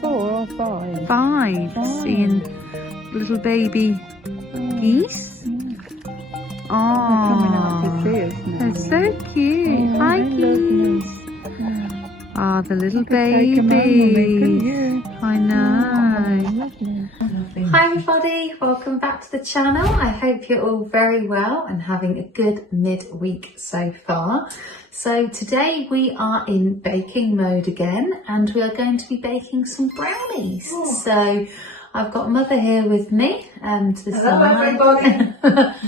4 or 5? Five. Seeing little baby geese. Oh, they're so cute. Hi, geese. Ah, the little babies. I know. Hi everybody, welcome back to the channel. I hope you're all very well and having a good midweek so far. So today we are in baking mode again and we are going to be baking some brownies. So I've got Mother here with me to the side. Hello everybody,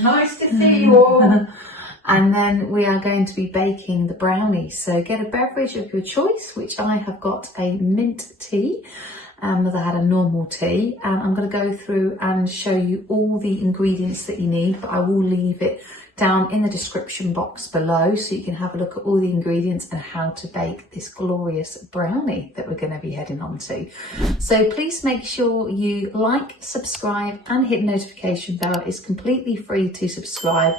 nice to see you all. And then we are going to be baking the brownies. So get a beverage of your choice, which I have got a mint tea. Mother had a normal tea, and I'm going to go through and show you all the ingredients that you need, but I will leave it down in the description box below so you can have a look at all the ingredients and how to bake this glorious brownie that we're going to be heading on to. So please make sure you like, subscribe and hit notification bell. It's completely free to subscribe.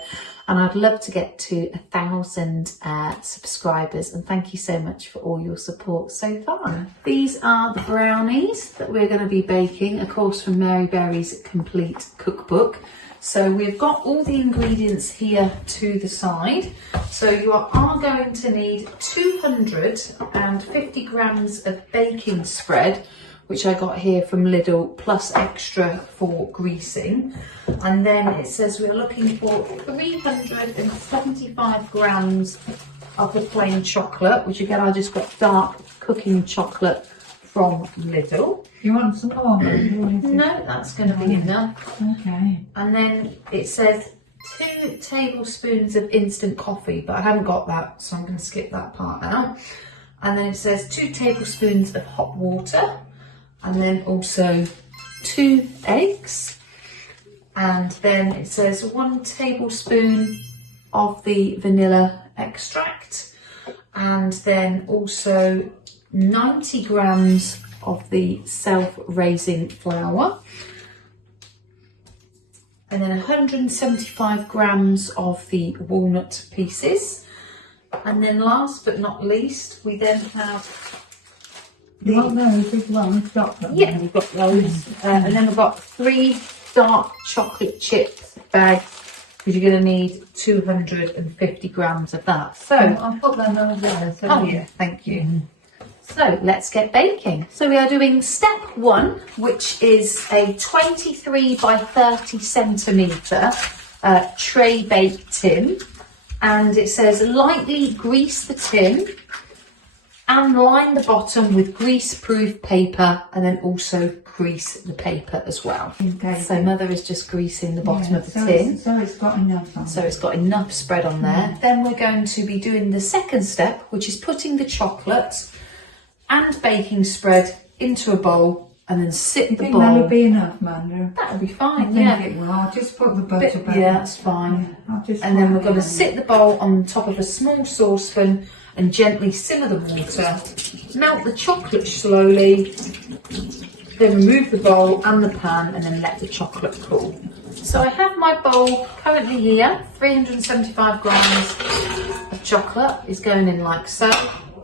And I'd love to get to 1,000 subscribers, and thank you so much for all your support so far. These are the brownies that we're going to be baking, of course, from Mary Berry's complete cookbook. So we've got all the ingredients here to the side. So you are going to need 250 grams of baking spread, which I got here from Lidl, plus extra for greasing. And then it says we're looking for 375 grams of the plain chocolate, which again, I just got dark cooking chocolate from Lidl. You want some more? No, that's going to be enough. Okay. And then it says 2 tablespoons of instant coffee, but I haven't got that, so I'm going to skip that part out. And then it says 2 tablespoons of hot water. And then also 2 eggs, and then it says 1 tablespoon of the vanilla extract, and then also 90 grams of the self-raising flour, and then 175 grams of the walnut pieces. And then last but not least, we then have You want those big long chocolate? Yeah, we've got those. And then we've got 3 dark chocolate chips bags, because you're going to need 250 grams of that. So I'll put them over there. So oh yeah, thank you. So let's get baking. So we are doing step 1, which is a 23 by 30 centimetre tray bake tin. And it says lightly grease the tin and line the bottom with grease-proof paper, and then also grease the paper as well. Okay. So Mother is just greasing the bottom of the tin. So it's got enough on. So it's got enough spread on there. Then we're going to be doing the second step, which is putting the chocolate and baking spread into a bowl, and then sit the bowl. That'll be enough, Amanda. That'll be fine, I think it will. I'll just put the butter back. Yeah, that's fine. Yeah, and then we're going to sit the bowl on top of a small saucepan and gently simmer the water. Melt the chocolate slowly, then remove the bowl and the pan, and then let the chocolate cool. So I have my bowl currently here. 375 grams of chocolate is going in like so.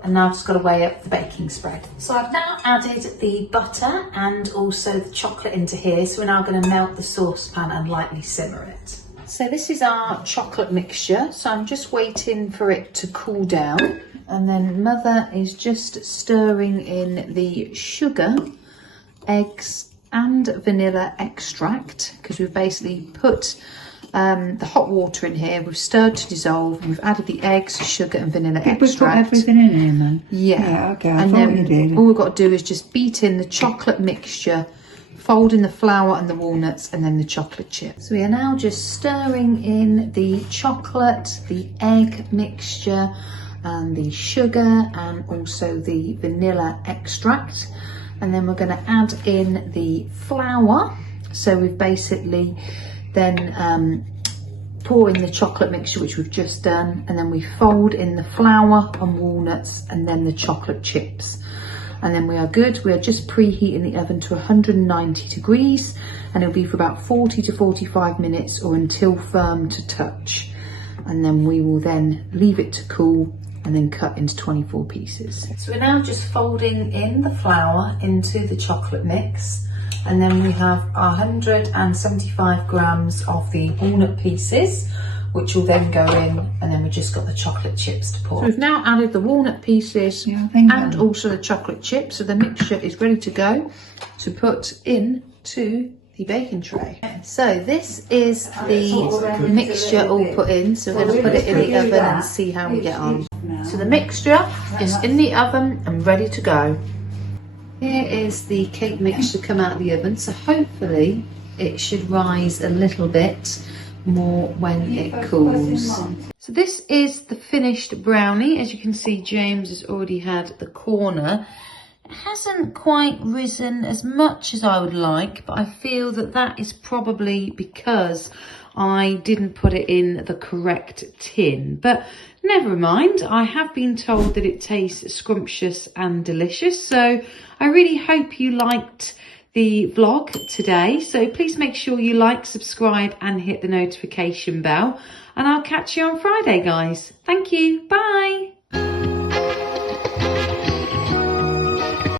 And now I've just got to weigh up the baking spread. So I've now added the butter and also the chocolate into here. So we're now going to melt the saucepan and lightly simmer it. So this is our chocolate mixture. So I'm just waiting for it to cool down. And then Mother is just stirring in the sugar, eggs and vanilla extract, because we've basically put the hot water in here, we've stirred to dissolve, and we've added the eggs, sugar and vanilla extract. We've got everything in here, man. Yeah. Okay, and then all we've got to do is just beat in the chocolate mixture, fold in the flour and the walnuts, and then the chocolate chips. So we are now just stirring in the chocolate, the egg mixture, and the sugar, and also the vanilla extract. And then we're going to add in the flour. So we've basically then pour in the chocolate mixture, which we've just done, and then we fold in the flour and walnuts and then the chocolate chips. And then we are good. We are just preheating the oven to 190 degrees, and it'll be for about 40 to 45 minutes or until firm to touch. And then we will then leave it to cool, and then cut into 24 pieces. So we're now just folding in the flour into the chocolate mix, and then we have 175 grams of the walnut pieces, which will then go in, and then we've just got the chocolate chips to pour. So we've now added the walnut pieces and also the chocolate chips, so the mixture is ready to go to put into the baking tray. So this is the mixture all put in, so we're going to put it in the oven and see how we get on. So the mixture is in the oven and ready to go. Here is the cake mixture come out of the oven, so hopefully it should rise a little bit more when it cools. So this is the finished brownie. As you can see, James has already had the corner. It hasn't quite risen as much as I would like, but I feel that that is probably because I didn't put it in the correct tin. But never mind, I have been told that it tastes scrumptious and delicious, so I really hope you liked the vlog today. So please make sure you like, subscribe and hit the notification bell, and I'll catch you on Friday, guys. Thank you. Bye.